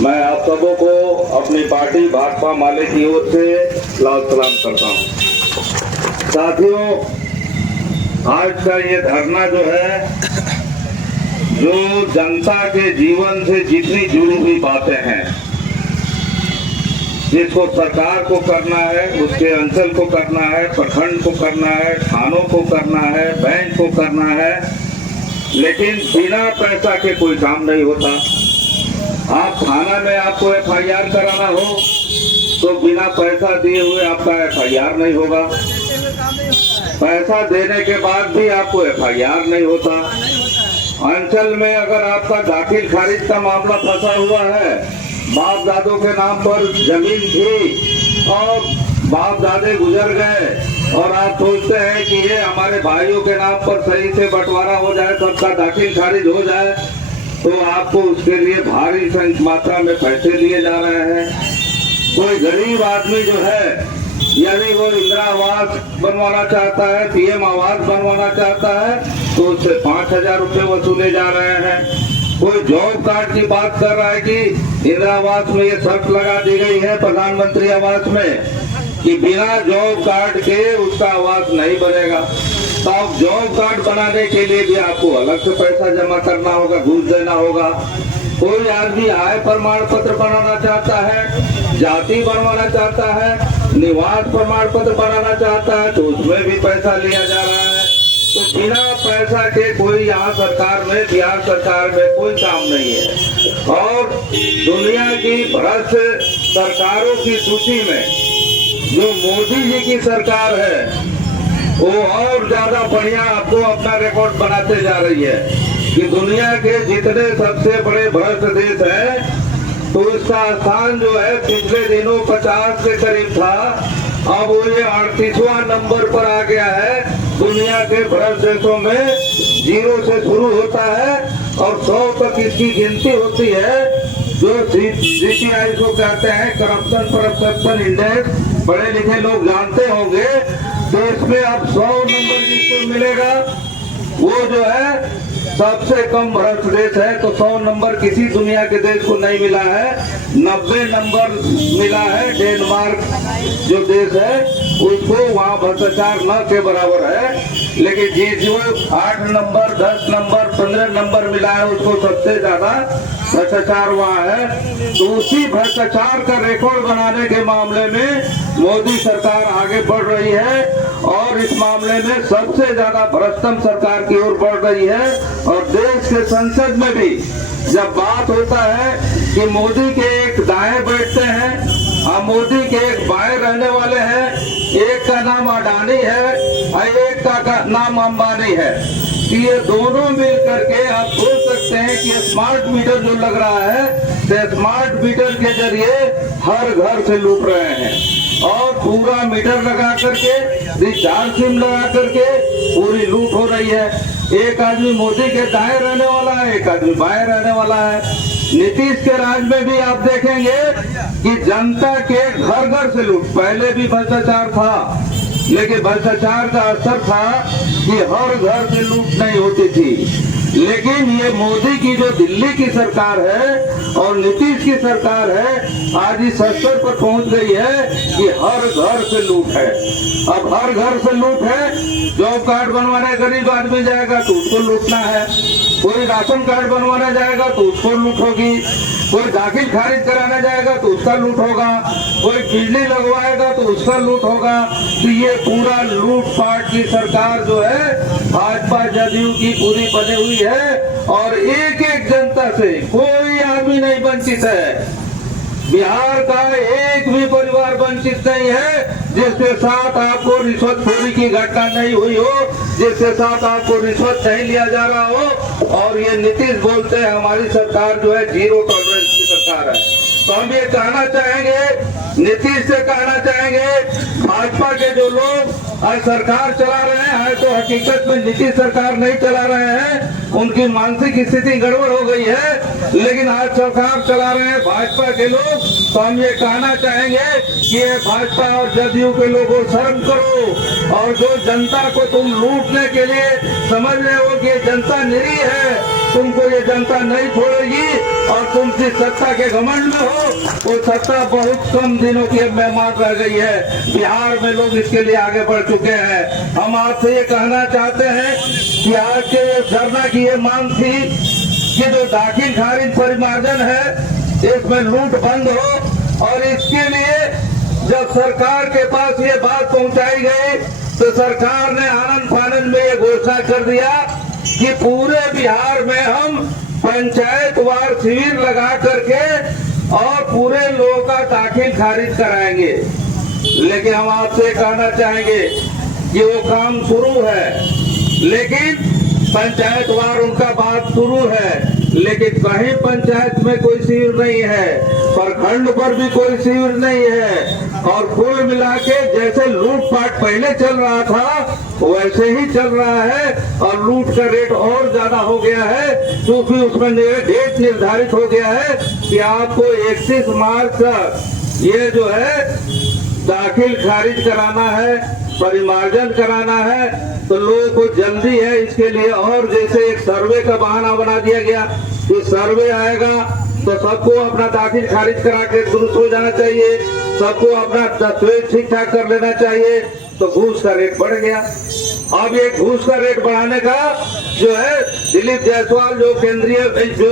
मैं आप सबों को अपनी पार्टी भाकपा माले की ओर से लाल सलाम करता हूं। साथियों, आज का ये धरना जो है, जो जनता के जीवन से जितनी जुड़ी हुई बातें हैं, जिसको सरकार को करना है, उसके अंचल को करना है, प्रखंड को करना है, थानों को करना है, बैंक को करना है, लेकिन बिना पैसा के कोई काम नहीं होता। आप थाना में आपको FIR कराना हो तो बिना पैसा दिए हुए आपका FIR नहीं होगा। पैसा देने के बाद भी आपको FIR नहीं होता। अंचल में अगर आपका दाखिल खारिज का मामला फंसा हुआ है, बाप दादों के नाम पर जमीन थी और बाप दादे गुजर गए और आप सोचते हैं कि ये हमारे भाइयों के नाम पर सही से बंटवारा हो जाए, सबका दाखिल खारिज हो जाए, तो आपको उसके लिए भारी मात्रा में पैसे लिए जा रहे हैं। कोई गरीब आदमी जो है, यदि वो इंदिरा आवास बनवाना चाहता है, PM आवास बनवाना चाहता है, तो उससे 5,000 रुपये वसूले जा रहे हैं। कोई जॉब कार्ड की बात कर रहा है कि इंदिरा आवास में ये शर्त लगा दी गई है प्रधानमंत्री आवास में कि बिना जॉब कार्ड के उसका आवास नहीं बनेगा। तो अब जॉब कार्ड बनाने के लिए भी आपको अलग से पैसा जमा करना होगा, घूस देना होगा। कोई आदमी आय प्रमाण पत्र बनाना चाहता है, जाति बनवाना चाहता है, निवास प्रमाण पत्र बनाना चाहता है, तो उसमें भी पैसा लिया जा रहा है। तो बिना पैसा के कोई यहाँ सरकार में, बिहार सरकार में कोई काम नहीं है। और दुनिया की भ्रष्ट सरकारों की सूची में जो मोदी जी की सरकार है, वो और ज्यादा बढ़िया आपको अपना रिकॉर्ड बनाते जा रही है कि दुनिया के जितने सबसे बड़े भ्रष्ट देश हैं, तो इसका स्थान जो है पिछले दिनों 50 के करीब था, अब वो ये 38वां नंबर पर आ गया है। दुनिया के भ्रष्ट देशों में 0 से शुरू होता है और 100 तक इसकी गिनती होती है, जो CCI को कहते हैं, करप्शन परसेप्शन इंडेक्स। पढ़े लिखे लोग जानते होंगे। देश में अब 100 नंबर जिसको मिलेगा वो जो है सबसे कम भ्रष्ट देश है। तो 100 नंबर किसी दुनिया के देश को नहीं मिला है। 90 नंबर मिला है डेनमार्क जो देश है उसको, वहाँ भ्रष्टाचार न के बराबर है। लेकिन जो 8 नंबर 10 नंबर 15 नंबर मिला है उसको सबसे ज्यादा भ्रष्टाचार वहाँ है। तो उसी भ्रष्टाचार का रिकॉर्ड बनाने के मामले में मोदी सरकार आगे बढ़ रही है और इस मामले में सबसे ज्यादा भ्रष्टम सरकार की ओर बढ़ रही है। और देश के संसद में भी जब बात होता है कि मोदी के एक दाएं बैठते हैं और मोदी के एक बाएं रहने वाले हैं, एक का नाम अडानी है और एक का नाम अंबानी है, कि ये दोनों मिल करके आप सोच सकते हैं कि स्मार्ट मीटर जो लग रहा है, तो स्मार्ट मीटर के जरिए हर घर से लूट रहे हैं और पूरा मीटर लगा करके, रिचार्ज सिम लगा करके पूरी लूट हो रही है। एक आदमी मोदी के दाएं रहने वाला है, एक आदमी बाएं रहने वाला है। नीतीश के राज में भी आप देखेंगे कि जनता के घर घर से लूट, पहले भी भ्रष्टाचार था लेकिन भ्रष्टाचार का असर था कि हर घर से लूट नहीं होती थी। लेकिन ये मोदी की जो दिल्ली की सरकार है और नीतीश की सरकार है, आज इस स्तर पर पहुंच गई है कि हर घर से लूट है। अब हर घर से लूट है। जॉब कार्ड बनवाने गरीब आदमी जाएगा तो उसको लूटना है, कोई राशन कार्ड बनवाना जाएगा तो उसको लूट होगी, कोई दाखिल खारिज कराने जाएगा तो उसका लूट होगा, कोई बिजली लगवाएगा तो उसका लूट होगा। तो ये पूरा लूटपाट की सरकार जो है भाजपा जदयू की पूरी बनी हुई है और एक एक जनता से कोई आदमी नहीं वंचित है। बिहार का एक भी परिवार वंचित नहीं है जिसके साथ आपको रिश्वतखोरी की घटना नहीं हुई हो, जिसके साथ आपको रिश्वत नहीं लिया जा रहा हो। और ये नीतीश बोलते हैं हमारी सरकार जो है 0 टॉलरेंस की सरकार है। तो हम ये कहना चाहेंगे, नीतीश से कहना चाहेंगे, भाजपा के जो लोग आज सरकार चला रहे हैं तो हकीकत में नीतीश सरकार नहीं चला रहे हैं, उनकी मानसिक स्थिति गड़बड़ हो गई है। लेकिन आज सरकार चला रहे हैं भाजपा के लोग। तो हम ये कहना चाहेंगे कि ये भाजपा और जदयू के लोगों शर्म करो और जो जनता को तुम लूटने के लिए समझ रहे हो कि जनता निरीह है, तुमको ये जनता नहीं छोड़ेगी और तुम जिस सत्ता के घमंड में हो वो सत्ता बहुत कम दिनों की मेहमान रह गई है। बिहार में लोग इसके लिए आगे बढ़ चुके हैं। हम आपसे ये कहना चाहते हैं कि आज के धरना की ये मांग थी कि जो दाखिल खारिज परिमार्जन है इसमें लूट बंद हो, और इसके लिए जब सरकार के पास ये बात पहुंचाई गई तो सरकार ने आनंद फानंद में ये घोषणा कर दिया कि पूरे बिहार में हम पंचायत वार शिविर लगा करके और पूरे लोगों का दाखिल खारिज कराएंगे। लेकिन हम आपसे कहना चाहेंगे कि वो काम शुरू है, लेकिन पंचायत वार उनका बात शुरू है, लेकिन कहीं पंचायत में कोई शिविर नहीं है, प्रखंड पर भी कोई शिविर नहीं है, और कुल मिला के जैसे लूटपाट पहले चल रहा था वैसे ही चल रहा है, और लूट का रेट और ज्यादा हो गया है, क्योंकि उसमें डेट निर्धारित हो गया है कि आपको 31 मार्च तक ये जो है दाखिल खारिज कराना है, परिमार्जन कराना है। तो लोगों को जल्दी है इसके लिए, और जैसे एक सर्वे का बहाना बना दिया गया कि सर्वे आएगा तो सबको अपना दाखिल खारिज करा के दुरुस्त हो जाना चाहिए, सबको अपना दस्तावेज ठीक ठाक कर लेना चाहिए, तो घूस का रेट बढ़ गया। अब ये घूस का रेट बढ़ाने का जो है दिलीप जायसवाल जो केंद्रीय जो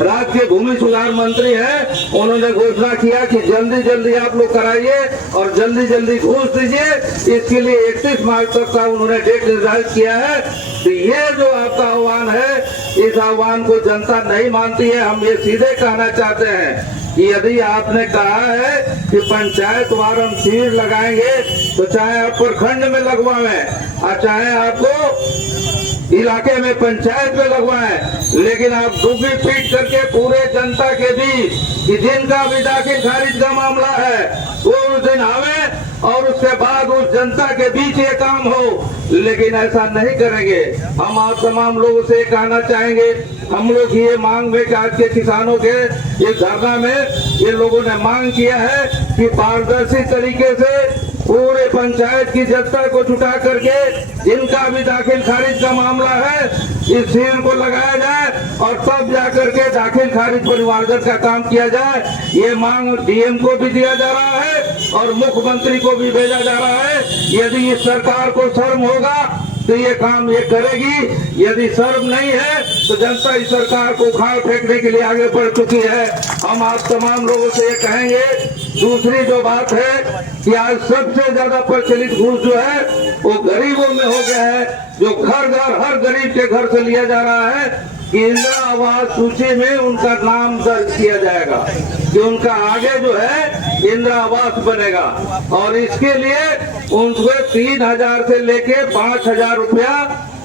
राज्य के भूमि सुधार मंत्री हैं उन्होंने घोषणा किया कि जल्दी जल्दी आप लोग कराइए और जल्दी जल्दी घूस दीजिए। इसके लिए 31 मार्च तक का उन्होंने डेट निर्धारित किया है। तो ये जो आपका आह्वान है इस आह्वान को जनता नहीं मानती है। हम ये सीधे कहना चाहते हैं कि यदि आपने कहा है कि पंचायत वार हम शिविर लगाएंगे तो चाहे आप प्रखंड में लगवाएं और चाहे आपको इलाके में पंचायत में लगवाएं, लेकिन आप डूबी पीट करके पूरे जनता के बीच कि जिनका भी दाखिल खारिज का मामला है वो उस दिन आवे और उसके बाद उस जनता के बीच ये काम हो, लेकिन ऐसा नहीं करेंगे। हम आप तमाम लोगों से कहना चाहेंगे, हम लोग ये मांग में कि आज के किसानों के ये धरना में ये लोगों ने मांग किया है कि पारदर्शी तरीके से पूरे पंचायत की जनता को जुटा करके जिनका भी दाखिल खारिज का मामला है इस शिविर को लगाया जाए और तब जाकर के दाखिल खारिज परिमार्जन का काम किया जाए। ये मांग डीएम को भी दिया जा रहा है और मुख्यमंत्री को भी भेजा जा रहा है। यदि इस सरकार को शर्म होगा तो ये काम ये करेगी, यदि शर्म नहीं है तो जनता इस सरकार को उखाड़ फेंकने के लिए आगे बढ़ चुकी है। हम आप तमाम लोगों से ये कहेंगे। दूसरी जो बात है कि आज सबसे ज्यादा प्रचलित घूस जो है वो गरीबों में हो गया है, जो घर घर हर गरीब के घर से लिया जा रहा है कि इंदिरा आवास सूची में उनका नाम दर्ज किया जाएगा कि उनका आगे जो है इंदिरा आवास बनेगा, और इसके लिए उनको 3,000 से लेके 5,000 रुपया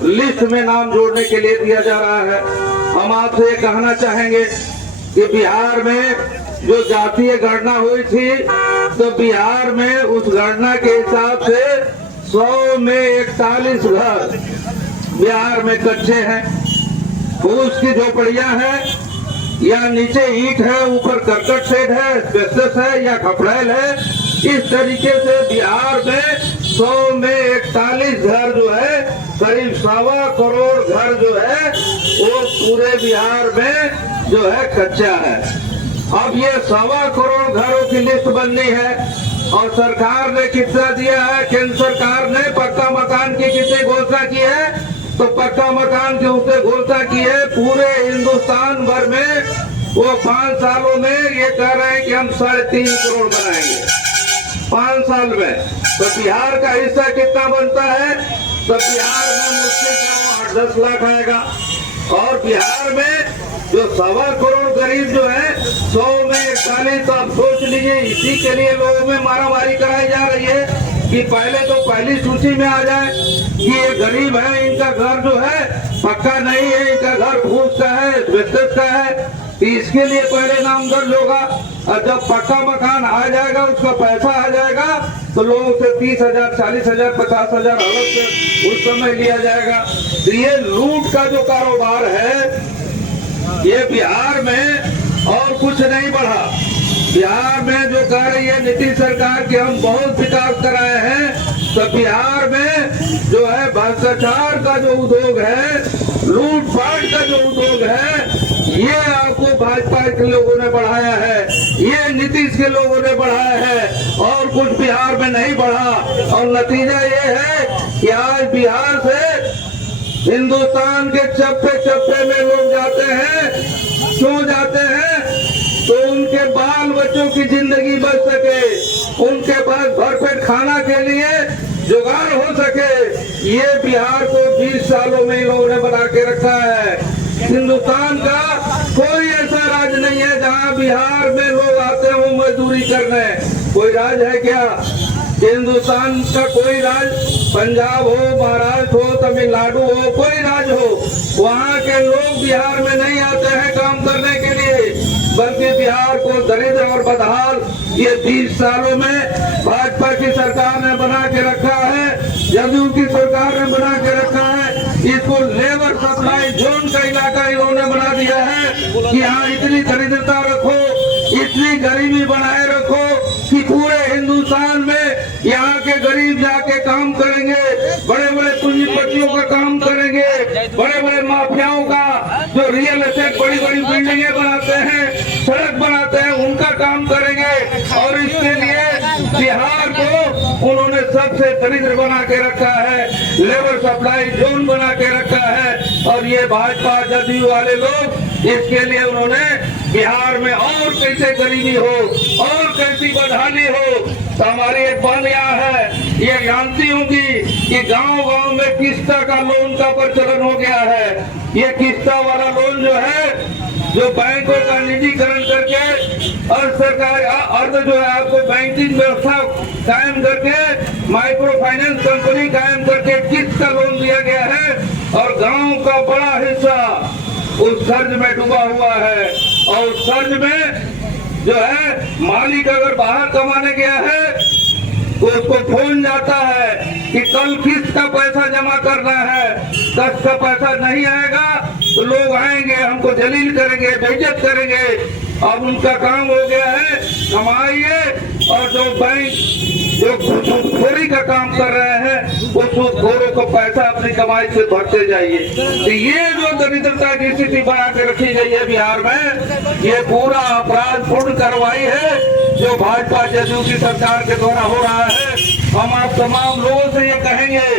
लिस्ट में नाम जोड़ने के लिए दिया जा रहा है। हम आपसे ये कहना चाहेंगे कि बिहार में जो जातीय गणना हुई थी तो बिहार में उस गणना के हिसाब से 100 में 41 घर बिहार में कच्चे हैं, फूस की झोपड़ियां हैं, या नीचे ईंट है ऊपर करकट शेड है, एस्बेस्टस है या खपड़ैल है। इस तरीके से बिहार में 100 में 41 घर जो है करीब 1.25 करोड़ घर जो है वो पूरे बिहार में जो है कच्चा है। अब ये 1.25 करोड़ घरों की लिस्ट बननी है और सरकार ने कितना दिया है, केंद्र सरकार ने पक्का मकान की कितनी घोषणा की है, तो पक्का मकान की उसने घोषणा की है पूरे हिंदुस्तान भर में वो 5 सालों में ये कह रहे हैं कि हम 3.5 करोड़ बनाएंगे 5 साल में। तो बिहार का हिस्सा कितना बनता है, तो बिहार में मुश्किल से 8-10 लाख आएगा, और बिहार में जो 1.25 करोड़ गरीब जो है 100 में 41, तो आप सोच लीजिए इसी के लिए लोगों में मारामारी कराई जा रही है कि पहले तो पहली सूची में आ जाए कि ये गरीब है, इनका घर जो है पक्का नहीं है, इनका घर फूस का है, एस्बेस्टस का है, तो इसके लिए पहले नाम दर्ज होगा, और जब पक्का मकान आ जाएगा उसका पैसा आ जाएगा तो लोगों से 30,000, 40,000, 50,000 अलग से उस समय लिया जाएगा। तो ये लूट का जो कारोबार है ये बिहार में और कुछ नहीं बढ़ा। बिहार में जो कह रही है नीतीश सरकार के हम बहुत विकास कराए हैं, तो बिहार में जो है भ्रष्टाचार का जो उद्योग है लूटपाट का जो उद्योग है ये आपको भाजपा के लोगों ने बढ़ाया है, ये नीतीश के लोगों ने बढ़ाया है और कुछ बिहार में नहीं बढ़ा। और नतीजा ये है कि आज बिहार से हिंदुस्तान के चप्पे चप्पे में लोग जाते हैं। क्यों जाते हैं? तो उनके बाल बच्चों की जिंदगी बच सके, उनके पास भरपेट खाना के लिए जुगाड़ हो सके। ये बिहार को 20 सालों में इन लोगों ने बना के रखा है। हिंदुस्तान का कोई ऐसा राज्य नहीं है जहां बिहार में लोग आते हो मजदूरी करने। कोई राज्य है क्या? हिंदुस्तान का कोई राज्य, पंजाब हो, महाराष्ट्र हो, तमिलनाडु हो, कोई राज्य हो, वहाँ के लोग बिहार में नहीं आते हैं काम करने के लिए, बल्कि बिहार को दरिद्र और बदहाल ये 20 सालों में भाजपा की सरकार ने बना के रखा है, जदयू की सरकार ने बना के रखा है। इसको लेबर सप्लाई जोन का इलाका इन्होंने बना दिया है कि यहाँ इतनी दरिद्रता रखो, इतनी गरीबी बनाए रखो कि पूरे हिंदुस्तान में यहाँ के गरीब जाके काम करेंगे, बड़े बड़े पूंजीपतियों का काम करेंगे, बड़े बड़े माफियाओं का जो रियल एस्टेट बड़ी बड़ी बिल्डिंगें बनाते हैं, सड़क बनाते हैं, उनका काम करेंगे। और इसके लिए बिहार को उन्होंने सबसे दरिद्र बना के रखा है, लेबर सप्लाई जोन बना के रखा है। और ये भाजपा जदयू वाले लोग इसके लिए उन्होंने बिहार में और कैसे गरीबी हो और कैसी बदहाली हो। तो हमारी एक बात यहाँ है, ये जानती होंगी कि गांव गांव में किस्ता का लोन का प्रचलन हो गया है। ये किस्ता वाला लोन जो है, जो बैंकों का निजीकरण करके और सरकार अर्ध जो है आपको बैंकिंग व्यवस्था कायम करके माइक्रो फाइनेंस कंपनी कायम करके किस्त का लोन दिया गया है। और गांव का बड़ा हिस्सा उस कर्ज में डूबा हुआ है। और कर्ज में जो है मालिक अगर बाहर कमाने गया है तो उसको फोन जाता है कि कल किस्त का पैसा जमा करना है, किस्त का पैसा नहीं आएगा तो लोग आएंगे, हमको जलील करेंगे, बेइज्जत करेंगे। अब उनका काम हो गया है कमाइए, और जो बैंक जो सूदखोरी का काम कर रहे हैं वो सूदखोरों को पैसा अपनी कमाई से भरते जाइए। तो ये जो दरिद्रता की स्थिति बना के रखी गई है बिहार में, ये पूरा अपराध पूर्ण कार्रवाई है जो भाजपा जदयू की सरकार के द्वारा हो रहा है। हम आप तमाम लोगों से ये कहेंगे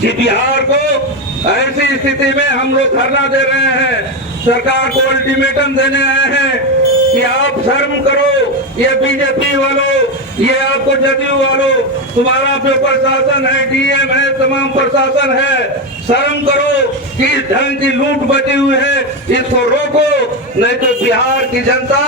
कि बिहार को ऐसी स्थिति में हम लोग धरना दे रहे हैं, सरकार को अल्टीमेटम देने आए हैं कि आप शर्म करो, ये बीजेपी वालों, ये आपको जदयू वालों, तुम्हारा जो प्रशासन है, डीएम है, तमाम प्रशासन है, शर्म करो कि इस ढंग की लूट बची हुई है, इसको रोको, नहीं तो बिहार की जनता